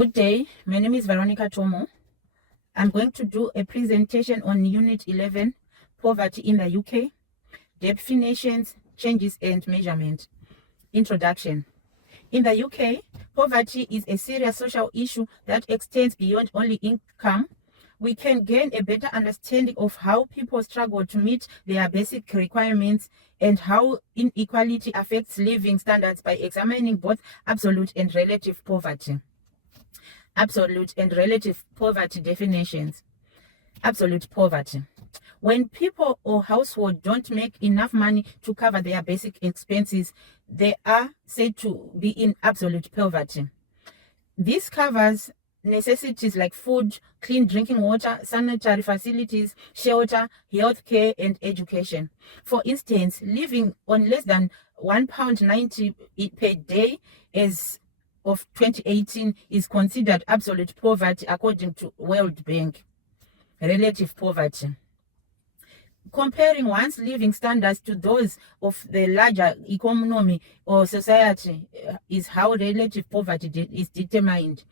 Good day, my name is Veronica Tomo. I'm going to do a presentation on Unit 11, Poverty in the UK, Definitions, Changes and Measurement. Introduction. In the UK, poverty is a serious social issue that extends beyond only income. We can gain a better understanding of how people struggle to meet their basic requirements and how inequality affects living standards by examining both absolute and relative poverty. Absolute and relative poverty definitions. Absolute poverty. When people or household don't make enough money to cover their basic expenses, they are said to be in absolute poverty. This covers necessities like food, clean drinking water, sanitary facilities, shelter, healthcare, and education. For instance, living on less than £1.90 per day as of 2018 is considered absolute poverty according to World Bank. Relative poverty. Comparing one's living standards to those of the larger economy or society is how relative poverty is determined.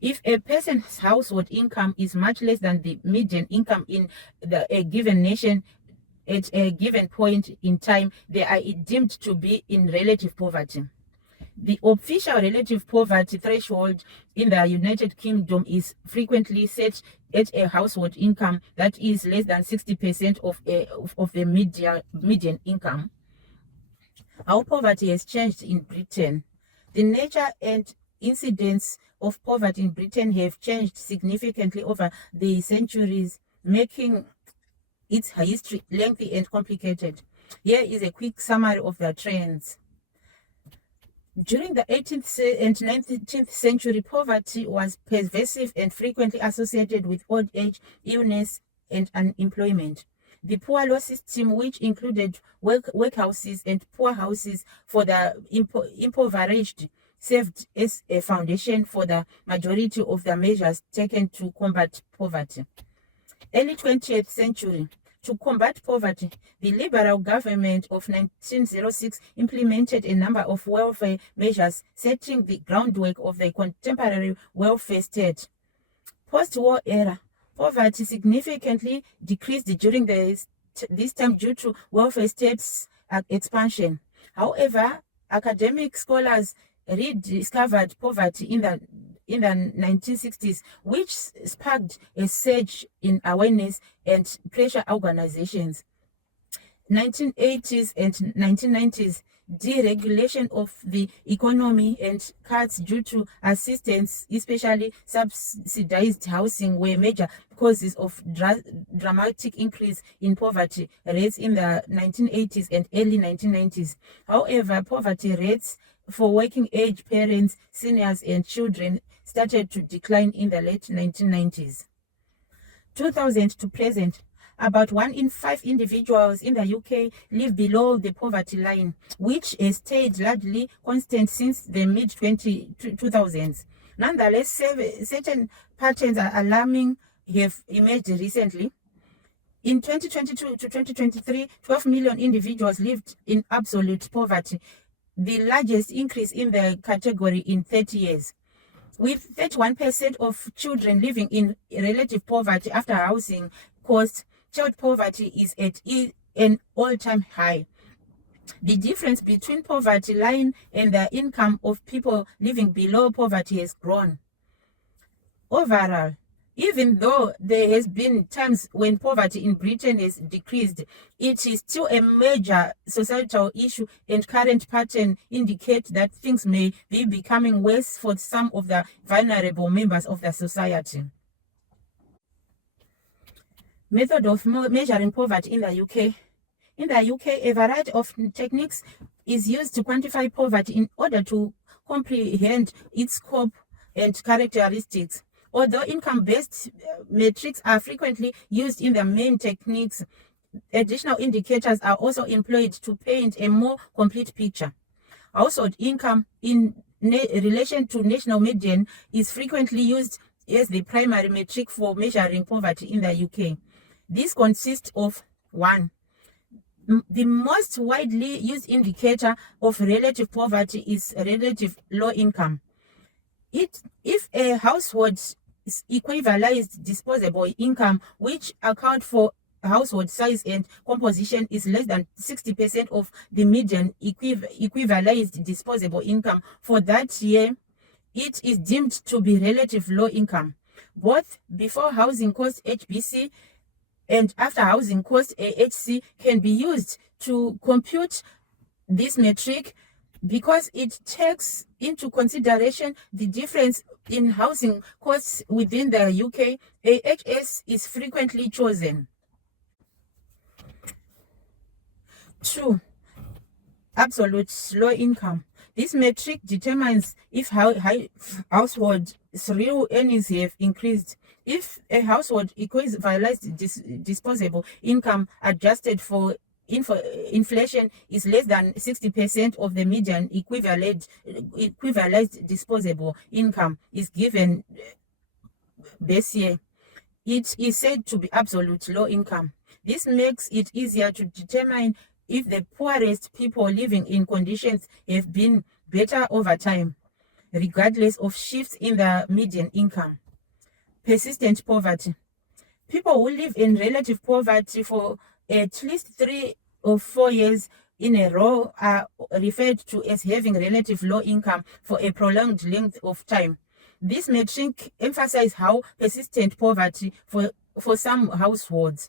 If a person's household income is much less than the median income in a given nation at a given point in time, they are deemed to be in relative poverty. The official relative poverty threshold in the United Kingdom is frequently set at a household income that is less than 60% of the median income. How poverty has changed in Britain. The nature and incidence of poverty in Britain have changed significantly over the centuries, making its history lengthy and complicated. Here is a quick summary of the trends. During the 18th and 19th century, poverty was pervasive and frequently associated with old age, illness, and unemployment. The poor law system, which included workhouses and poorhouses for the impoverished, served as a foundation for the majority of the measures taken to combat poverty. Early 20th century. To combat poverty, the Liberal government of 1906 implemented a number of welfare measures, setting the groundwork of the contemporary welfare state. Post-war era, poverty significantly decreased during this time due to welfare state's expansion. However, academic scholars rediscovered poverty in the 1960s, which sparked a surge in awareness and pressure organizations. 1980s and 1990s, deregulation of the economy and cuts due to assistance, especially subsidized housing, were major causes of dramatic increase in poverty rates in the 1980s and early 1990s. However, poverty rates for working age parents, seniors, and children started to decline in the late 1990s. 2000 to present, about 1 in 5 individuals in the UK live below the poverty line, which has stayed largely constant since the mid-2000s. Nonetheless, certain patterns are alarming have emerged recently. In 2022 to 2023, 12 million individuals lived in absolute poverty, the largest increase in the category in 30 years. With 31% of children living in relative poverty after housing costs, child poverty is at an all-time high. The difference between poverty line and the income of people living below poverty has grown. Overall, even though there has been times when poverty in Britain has decreased, it is still a major societal issue, and current patterns indicate that things may be becoming worse for some of the vulnerable members of the society. Method of measuring poverty in the UK. In the UK, a variety of techniques is used to quantify poverty in order to comprehend its scope and characteristics. Although income-based metrics are frequently used in the main techniques, additional indicators are also employed to paint a more complete picture. Household income in relation to national median is frequently used as the primary metric for measuring poverty in the UK. This consists of 1. The most widely used indicator of relative poverty is relative low income. If a household's equivalent disposable income, which account for household size and composition, is less than 60% of the median equivalent disposable income for that year, it is deemed to be relative low income. Both before housing cost HBC and after housing cost AHC can be used to compute this metric because it takes into consideration the difference in housing costs within the UK. AHS is frequently chosen. 2. Absolute low income. This metric determines if household real earnings have increased. If a household equivalent disposable income adjusted for inflation is less than 60% of the median equivalent disposable income is given base year, it is said to be absolute low income. This makes it easier to determine if the poorest people living in conditions have been better over time, regardless of shifts in the median income. Persistent poverty. People who live in relative poverty for at least 3 or 4 years in a row are referred to as having relative low income for a prolonged length of time. This metric emphasizes how persistent poverty for some households.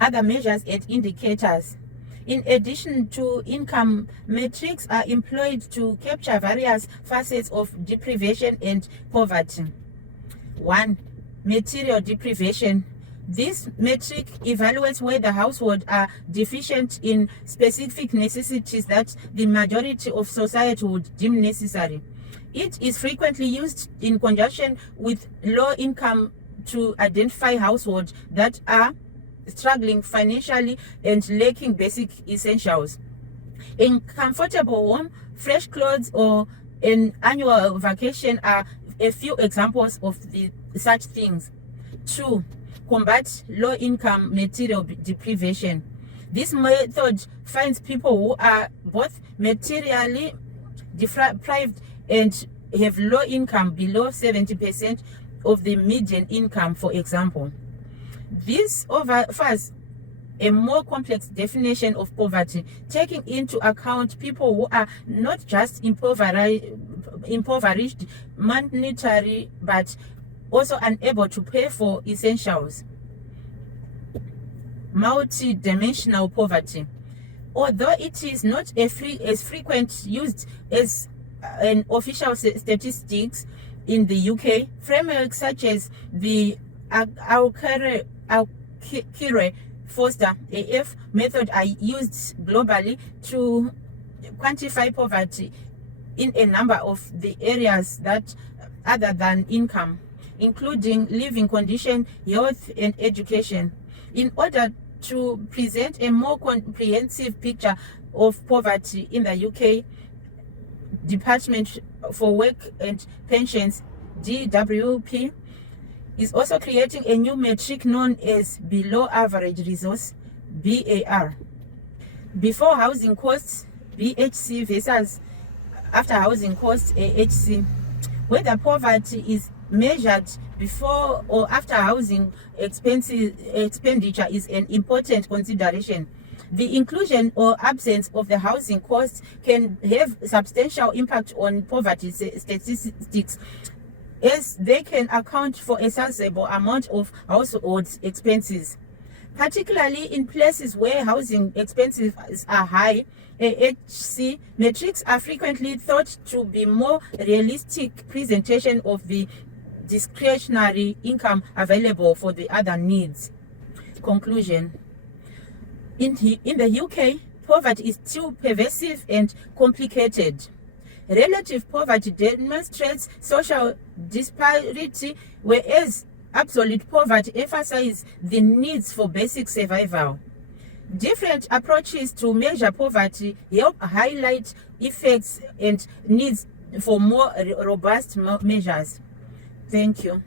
Other measures and indicators. In addition to income, metrics are employed to capture various facets of deprivation and poverty. 1. Material deprivation. This metric evaluates whether households are deficient in specific necessities that the majority of society would deem necessary. It is frequently used in conjunction with low income to identify households that are struggling financially and lacking basic essentials. A comfortable home, fresh clothes, or an annual vacation are a few examples of such things. 2. Combat low-income material deprivation. This method finds people who are both materially deprived and have low income below 70% of the median income, for example. This offers a more complex definition of poverty, taking into account people who are not just impoverished monetarily, but also unable to pay for essentials. Multi-dimensional poverty. Although it is not as frequent used as an official statistics in the UK, frameworks such as the Alkire-Foster AF method are used globally to quantify poverty in a number of the areas that other than income, including living condition, health, and education. In order to present a more comprehensive picture of poverty in the UK, Department for Work and Pensions, DWP, is also creating a new metric known as Below Average Resource, BAR. Before housing costs, BHC, versus after housing costs, AHC. Whether poverty is measured before or after housing expenditure is an important consideration. The inclusion or absence of the housing costs can have substantial impact on poverty statistics, as they can account for a sizable amount of household expenses. Particularly in places where housing expenses are high, AHC metrics are frequently thought to be more realistic presentation of the discretionary income available for the other needs. Conclusion. In the UK, poverty is still pervasive and complicated. Relative poverty demonstrates social disparity, whereas absolute poverty emphasizes the needs for basic survival. Different approaches to measure poverty help highlight effects and needs for more robust measures. Thank you.